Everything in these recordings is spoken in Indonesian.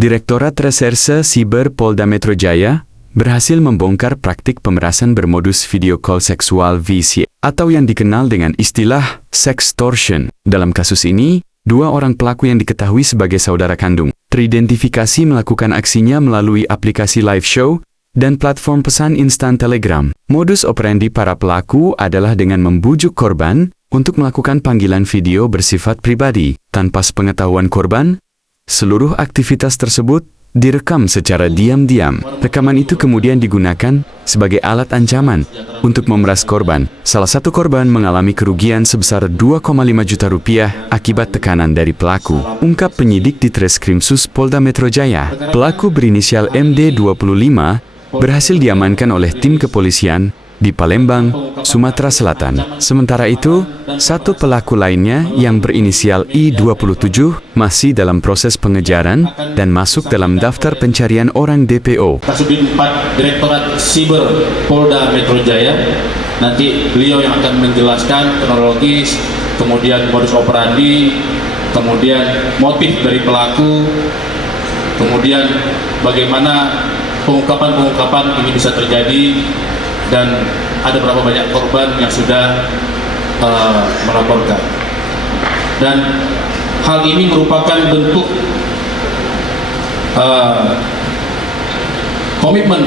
Direktorat Reserse Siber Polda Metro Jaya berhasil membongkar praktik pemerasan bermodus video call seksual VC atau yang dikenal dengan istilah sextortion. Dalam kasus ini, dua orang pelaku yang diketahui sebagai saudara kandung teridentifikasi melakukan aksinya melalui aplikasi live show dan platform pesan instan Telegram. Modus operandi para pelaku adalah dengan membujuk korban untuk melakukan panggilan video bersifat pribadi tanpa sepengetahuan korban. Seluruh aktivitas tersebut direkam secara diam-diam. Rekaman itu kemudian digunakan sebagai alat ancaman untuk memeras korban. Salah satu korban mengalami kerugian sebesar 2,5 juta rupiah akibat tekanan dari pelaku. Ungkap penyidik di Treskrimsus Polda Metro Jaya. Pelaku berinisial MD 25 berhasil diamankan oleh tim kepolisian di Palembang, Sumatera Selatan. Sementara itu, satu pelaku lainnya yang berinisial I27 masih dalam proses pengejaran dan masuk dalam daftar pencarian orang DPO. Kasubdit 4 Direktorat Siber Polda Metro Jaya. Nanti beliau yang akan menjelaskan kronologis, kemudian modus operandi, kemudian motif dari pelaku, kemudian bagaimana pengungkapan ini bisa terjadi, dan ada berapa banyak korban yang sudah melaporkan. Dan hal ini merupakan bentuk komitmen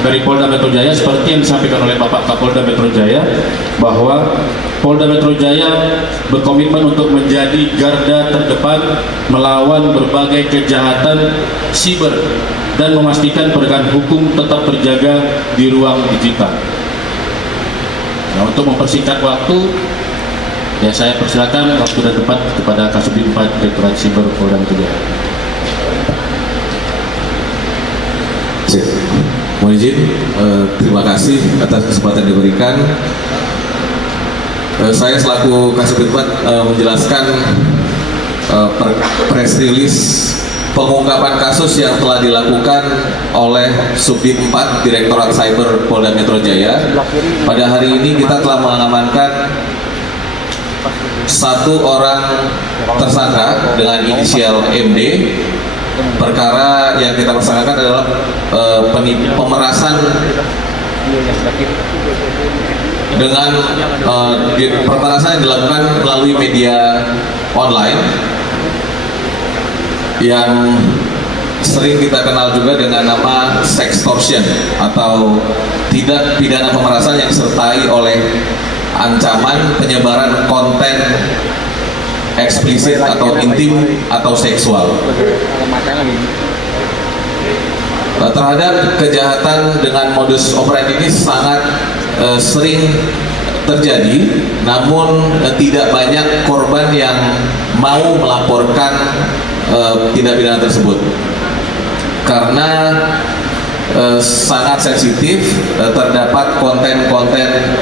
dari Polda Metro Jaya seperti yang disampaikan oleh Bapak Kapolda Metro Jaya, bahwa Polda Metro Jaya berkomitmen untuk menjadi garda terdepan melawan berbagai kejahatan siber dan memastikan penegakan hukum tetap terjaga di ruang digital. Nah, untuk mempersingkat waktu, ya saya persilakan waktu dan tempat kepada Kasubdit 4 Direktorat Siber Polda Metro Jaya. Mohon izin, terima kasih atas kesempatan diberikan. Saya selaku Kasubdit 4 menjelaskan press release pengungkapan kasus yang telah dilakukan oleh Subdit 4 Direktorat Cyber Polda Metro Jaya. Pada hari ini kita telah mengamankan satu orang tersangka dengan inisial MD. Perkara yang kita persangkakan adalah pemerasan dengan pemerasan yang dilakukan melalui media online yang sering kita kenal juga dengan nama sextortion atau tindak pidana pemerasan yang disertai oleh ancaman penyebaran konten eksplisit atau intim atau seksual. Terhadap kejahatan dengan modus operandi ini sangat sering terjadi, namun tidak banyak korban yang mau melaporkan tindak pidana tersebut karena sangat sensitif. Terdapat konten-konten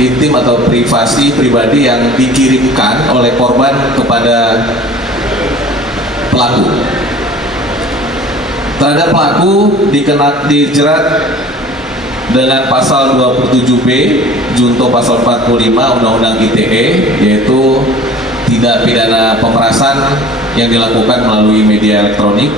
intim atau pribadi yang dikirimkan oleh korban kepada pelaku. Terhadap pelaku dijerat dengan pasal 27B junto pasal 45 Undang-Undang ITE, yaitu tindak pidana pemerasan yang dilakukan melalui media elektronik.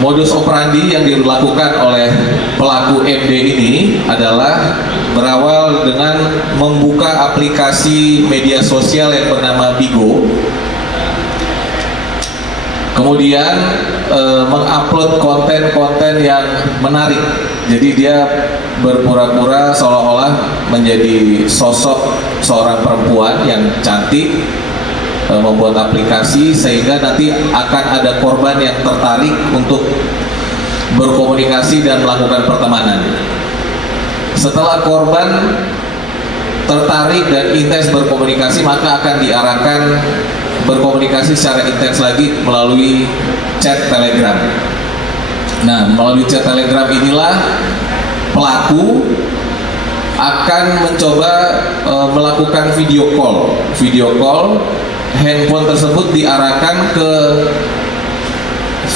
Modus operandi yang dilakukan oleh pelaku MD ini adalah berawal dengan membuka aplikasi media sosial yang bernama Bigo, kemudian mengupload konten-konten yang menarik. Jadi dia berpura-pura seolah-olah menjadi sosok seorang perempuan yang cantik, membuat aplikasi sehingga nanti akan ada korban yang tertarik untuk berkomunikasi dan melakukan pertemanan. Setelah korban tertarik dan intens berkomunikasi, maka akan diarahkan berkomunikasi secara intens lagi melalui chat Telegram. Nah, melalui chat Telegram inilah pelaku akan mencoba melakukan video call. Handphone tersebut diarahkan ke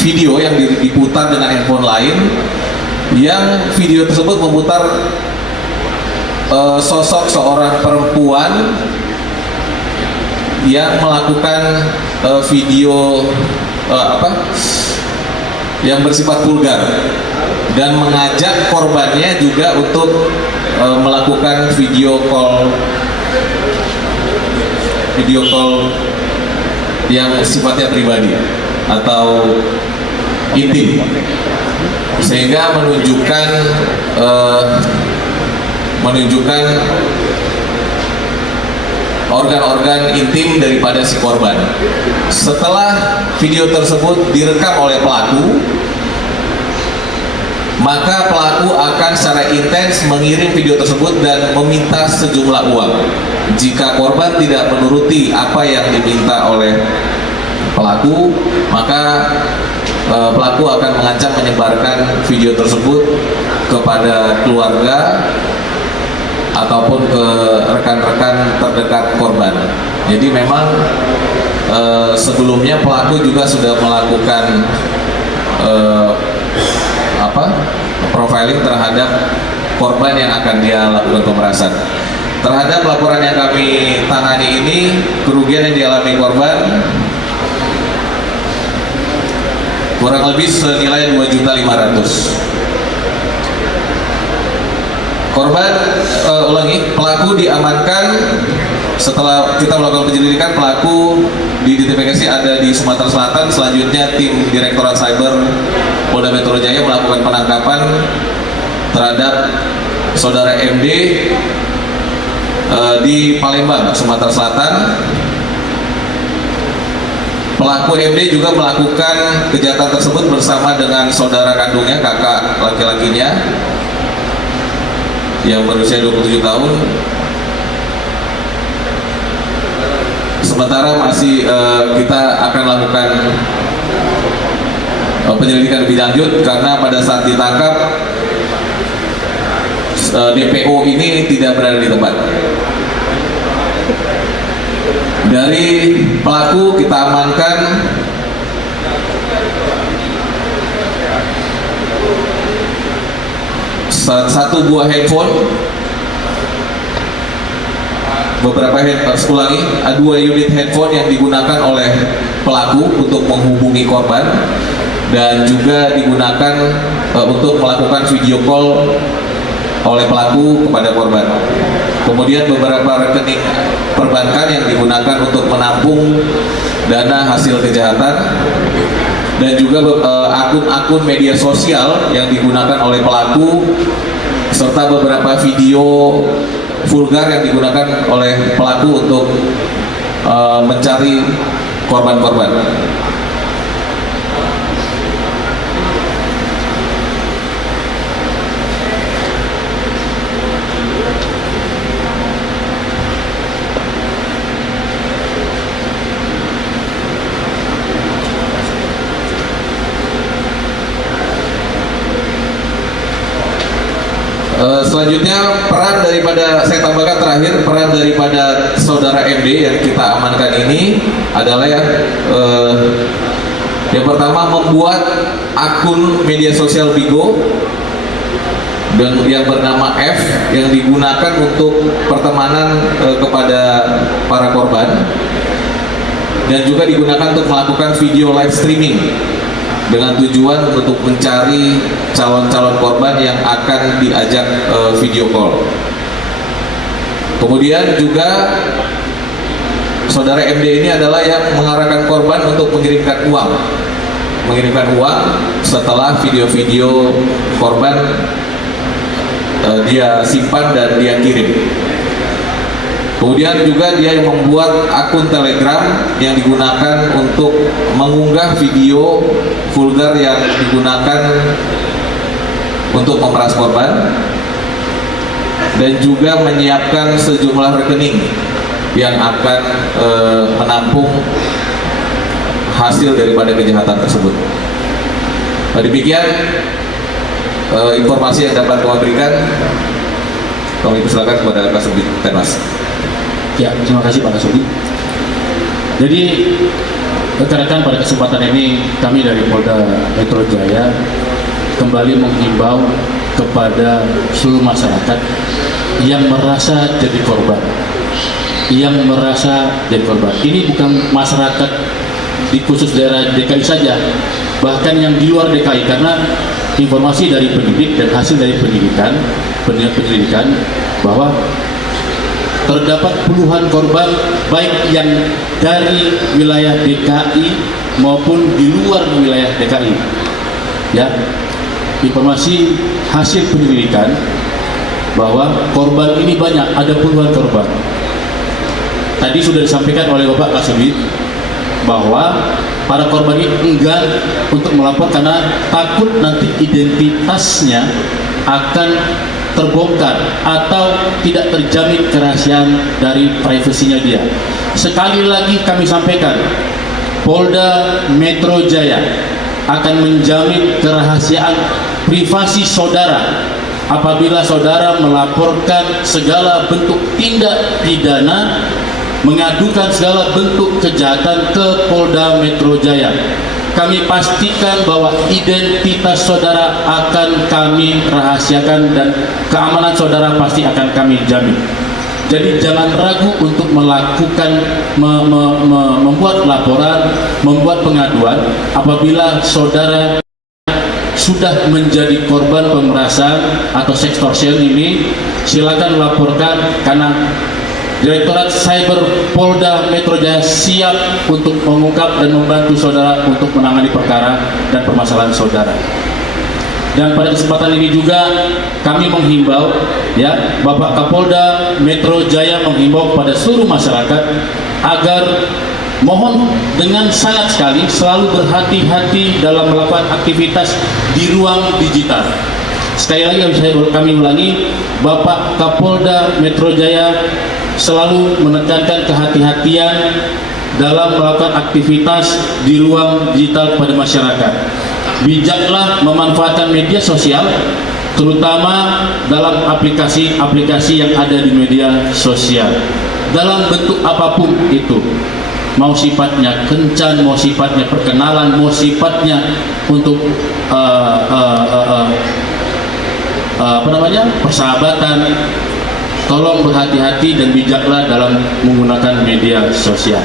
video yang diputar dengan handphone lain, yang video tersebut memutar sosok seorang perempuan yang melakukan video yang bersifat vulgar dan mengajak korbannya juga untuk melakukan video call yang sifatnya pribadi atau intim, sehingga menunjukkan organ-organ intim daripada si korban. Setelah video tersebut direkam oleh pelaku, maka pelaku akan secara intens mengirim video tersebut dan meminta sejumlah uang. Jika korban tidak menuruti apa yang diminta oleh pelaku, maka pelaku akan mengancam menyebarkan video tersebut kepada keluarga ataupun ke rekan-rekan terdekat korban. Jadi memang sebelumnya pelaku juga sudah melakukan profiling terhadap korban yang akan dia lakukan pemerasan. Terhadap laporan yang kami tangani ini, kerugian yang dialami korban kurang lebih senilai 2.500.000. Korban, pelaku diamankan setelah kita melakukan penyelidikan. Pelaku diidentifikasi ada di Sumatera Selatan. Selanjutnya tim Direktorat Cyber Polda Metro Jaya melakukan penangkapan terhadap saudara MD di Palembang, Sumatera Selatan. Pelaku MD juga melakukan kejahatan tersebut bersama dengan saudara kandungnya, kakak laki-lakinya yang berusia 27 tahun. Sementara masih kita akan lakukan penyelidikan lebih lanjut, karena pada saat ditangkap DPO ini tidak berada di tempat. Dari pelaku kita amankan satu buah handphone, dua unit handphone yang digunakan oleh pelaku untuk menghubungi korban dan juga digunakan untuk melakukan video call oleh pelaku kepada korban. Kemudian beberapa rekening perbankan yang digunakan untuk menampung dana hasil kejahatan, dan juga akun-akun media sosial yang digunakan oleh pelaku, serta beberapa video vulgar yang digunakan oleh pelaku untuk mencari korban-korban. Selanjutnya saya tambahkan terakhir, peran daripada saudara MD yang kita amankan ini adalah yang pertama membuat akun media sosial Bigo dan yang bernama F yang digunakan untuk pertemanan kepada para korban, dan juga digunakan untuk melakukan video live streaming dengan tujuan untuk mencari calon-calon korban yang akan diajak video call. Kemudian juga saudara MD ini adalah yang mengarahkan korban untuk mengirimkan uang setelah video-video korban dia simpan dan dia kirim. Kemudian juga dia yang membuat akun Telegram yang digunakan untuk mengunggah video vulgar yang digunakan untuk memeras korban, dan juga menyiapkan sejumlah rekening yang akan menampung hasil daripada kejahatan tersebut. Demikian informasi yang dapat kami berikan. Kami persilakan kepada Kasubdit Tenas. Ya, terima kasih Pak Kasubdit. Jadi rekan-rekan, pada kesempatan ini kami dari Polda Metro Jaya kembali menghimbau kepada seluruh masyarakat yang merasa jadi korban yang merasa jadi korban. Ini bukan masyarakat di khusus daerah DKI saja, bahkan yang di luar DKI, karena informasi dari penyidik dan hasil dari penyelidikan bahwa terdapat puluhan korban baik yang dari wilayah DKI maupun di luar wilayah DKI. Ya, informasi hasil penyelidikan bahwa korban ini banyak, ada puluhan korban. Tadi sudah disampaikan oleh Bapak Kasubit bahwa para korban ini enggan untuk melapor karena takut nanti identitasnya akan terbongkar atau tidak terjamin kerahasiaan dari privasinya dia. Sekali lagi kami sampaikan, Polda Metro Jaya akan menjamin kerahasiaan privasi saudara apabila saudara melaporkan segala bentuk tindak pidana, mengadukan segala bentuk kejahatan ke Polda Metro Jaya. Kami pastikan bahwa identitas saudara akan kami rahasiakan dan keamanan saudara pasti akan kami jamin. Jadi jangan ragu untuk melakukan membuat laporan, membuat pengaduan apabila saudara sudah menjadi korban pemerasan atau sextortion ini. Silakan laporkan, karena Direktorat Cyber Polda Metro Jaya siap untuk mengungkap dan membantu saudara untuk menangani perkara dan permasalahan saudara. Dan pada kesempatan ini juga kami menghimbau, ya, Bapak Kapolda Metro Jaya menghimbau pada seluruh masyarakat agar mohon dengan sangat sekali selalu berhati-hati dalam melakukan aktivitas di ruang digital. Sekali lagi kami ulangi, Bapak Kapolda Metro Jaya selalu menekankan kehati-hatian dalam melakukan aktivitas di ruang digital pada masyarakat. Bijaklah memanfaatkan media sosial, terutama dalam aplikasi-aplikasi yang ada di media sosial, dalam bentuk apapun itu, mau sifatnya kencan, mau sifatnya perkenalan, mau sifatnya untuk persahabatan. Tolong berhati-hati dan bijaklah dalam menggunakan media sosial.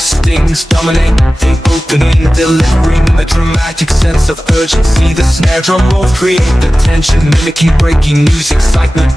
Stings dominate the opening, delivering a dramatic sense of urgency. The snare drum will create the tension, mimicking breaking news excitement.